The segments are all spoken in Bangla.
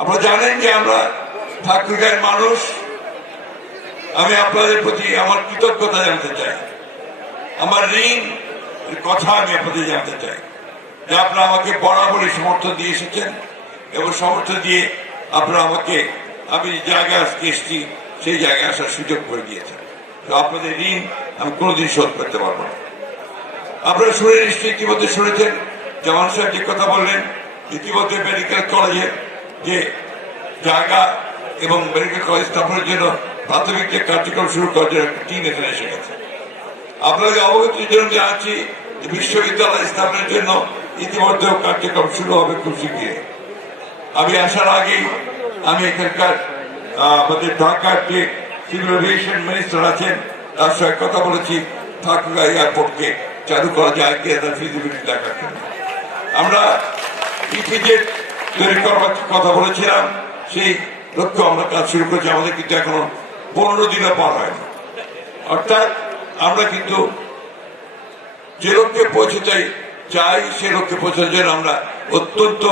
আপনারা জানেন যে আমরা ঠাকুরগাঁয়ের মানুষ। আমি আপনাদের প্রতি আমার কৃতজ্ঞতা জানাতে চাই, আমার ঋণ কথা আমি আপনাদের জানাতে চাই যে আপনারা আমাকে বরাবরই সমর্থন দিয়ে এসেছেন এবং সমর্থন দিয়ে আপনারা আমাকে আমি জায়গায় আজকে এসেছি সেই জায়গায় আসার সুযোগ করে দিয়েছেন। তো আপনাদের ঋণ আমি কোনোদিন শোধ করতে পারবো না। আপনারা শুনে নিশ্চয়ই ইতিমধ্যে শুনেছেন জামান সাহেব যে কথা বললেন, ইতিমধ্যে মেডিকেল কলেজে যে জায়গা এবং মেডিকেল কলেজ স্থাপনের জন্য প্রাথমিক যে কার্যক্রম শুরু করার জন্য একটা টিম এখানে এসে গেছে। আপনাদের অবগতির জন্য জানাচ্ছি যে বিশ্ববিদ্যালয় স্থাপনের জন্য ইতিমধ্যেও কার্যক্রম শুরু হবে খুব শীঘ্রই। আমি আসার আগেই আমি এখানকার আমাদের ঢাকার যে সিভিল এভিয়েশন মিনিস্টার আছেন তার সঙ্গে কথা বলেছি ঠাকুরগাঁ এয়ারপোর্টকে চালু করা যায় কি তার ফিজিবিলিটি দেখার জন্য। আমরা ইপিজেড তৈরি করবার কথা বলেছিলাম, সেই লক্ষ্যে আমরা কাজ শুরু করেছি। আমাদের কিন্তু এখনো 15 দিনও পার হয়নি। অর্থাৎ আমরা কিন্তু যে লক্ষ্যে পৌঁছতে চাই সে লক্ষ্যে পৌঁছার জন্য আমরা অত্যন্ত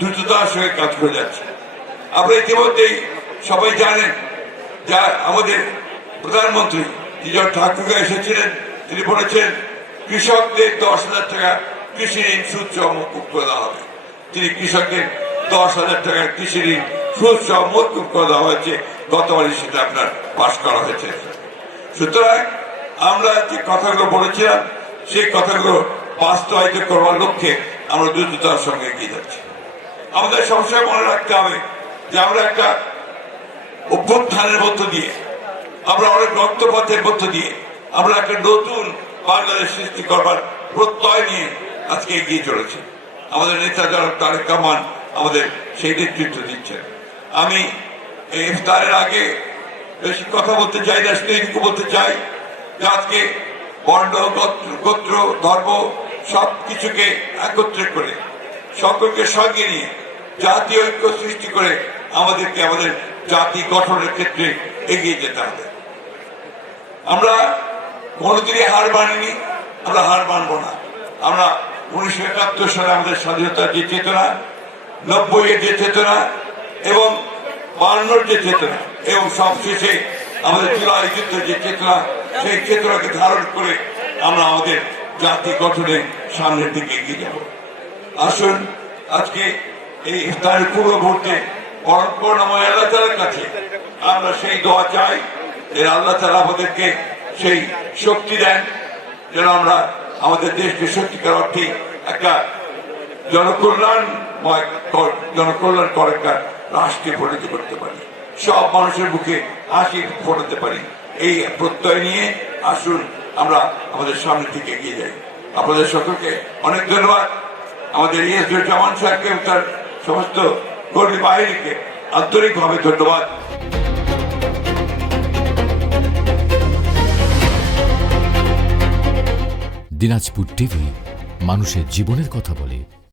দ্রুততার সঙ্গে কাজ করে যাচ্ছি। আমরা ইতিমধ্যেই সবাই জানেন যা আমাদের প্রধানমন্ত্রী যখন ঠাকুরগাঁ এসেছিলেন তিনি বলেছেন কৃষকদের 10,000 টাকা কৃষি ঋণ সুদ সহ মকুব করে দেওয়া হবে। তিনি কৃষকদের 10,000 টাকার কৃষি ঋণ সুদ সহ মকুব করে দেওয়া হয়েছে, গতবারই সেটা আপনার পাশ করা হয়েছে। সুতরাং আমরা যে কথাগুলো বলেছিলাম সেই কথাগুলো বাস্তবায়িত করবার লক্ষ্যে আমরা দ্রুততার সঙ্গে এগিয়ে যাচ্ছি। আমাদের সবসময় মনে রাখতে হবে যে আমরা একটা অভ্যুত্থানের মধ্য দিয়ে, আমরা অনেক রক্তপাতের মধ্য দিয়ে আমরা একটা নতুন বাংলাদেশ সৃষ্টি করবার প্রত্যয় নিয়ে আজকে এগিয়ে চলেছি। আমাদের নেতা জনাব তারেক রহমান আমাদের সেই নেতৃত্ব দিচ্ছেন। আমি এই ইফতারের আগে বেশি কথা বলতে চাই না, শুধু বলতে চাই যে আজকে বর্ণ গোত্র ধর্ম সবকিছুকে একত্রে করে সকলকে সঙ্গে নিয়ে জাতীয় ঐক্য সৃষ্টি করে আমাদেরকে আমাদের জাতি গঠনের ক্ষেত্রে এগিয়ে যেতে হবে। আমরা কোনোদিনই হার মানিনি, আমরা হার মানব না। আমরা 1971 সালে আমাদের স্বাধীনতার যে চেতনা, 90-এর যে চেতনা এবং 52-র যে চেতনা এবং সবশেষে আমাদের জুলাই যুদ্ধের যে চেতনা, সেই চেতনাকে ধারণ করে আমরা আমাদের জাতি গঠনে সামনের দিকে এগিয়ে যাব। আসুন আজকে এই ইফতারের পূর্ব মুহূর্তে করুণাময় আল্লাহ তাআলার কাছে আমরা সেই দোয়া চাই যে আল্লাহ তাআলা আমাদেরকে সেই শক্তি দেন যেন আমরা আমাদের দেশকে সত্যিকার অর্থে একটা জনকল্যাণকর একটা রাষ্ট্রে পরিণত করতে পারি, সব মানুষের মুখে হাসি ফোটাতে পারি। এই প্রত্যয় নিয়ে আসুন আমরা আমাদের সামনের দিকে এগিয়ে যাই। আপনাদের সকলকে অনেক ধন্যবাদ। আমাদের ইএসডিও জামান সাহেবকে তার সমস্ত কর্মী বাহিনীকে আন্তরিকভাবে ধন্যবাদ। দিনাজপুর টিভি মানুষের জীবনের কথা বলে।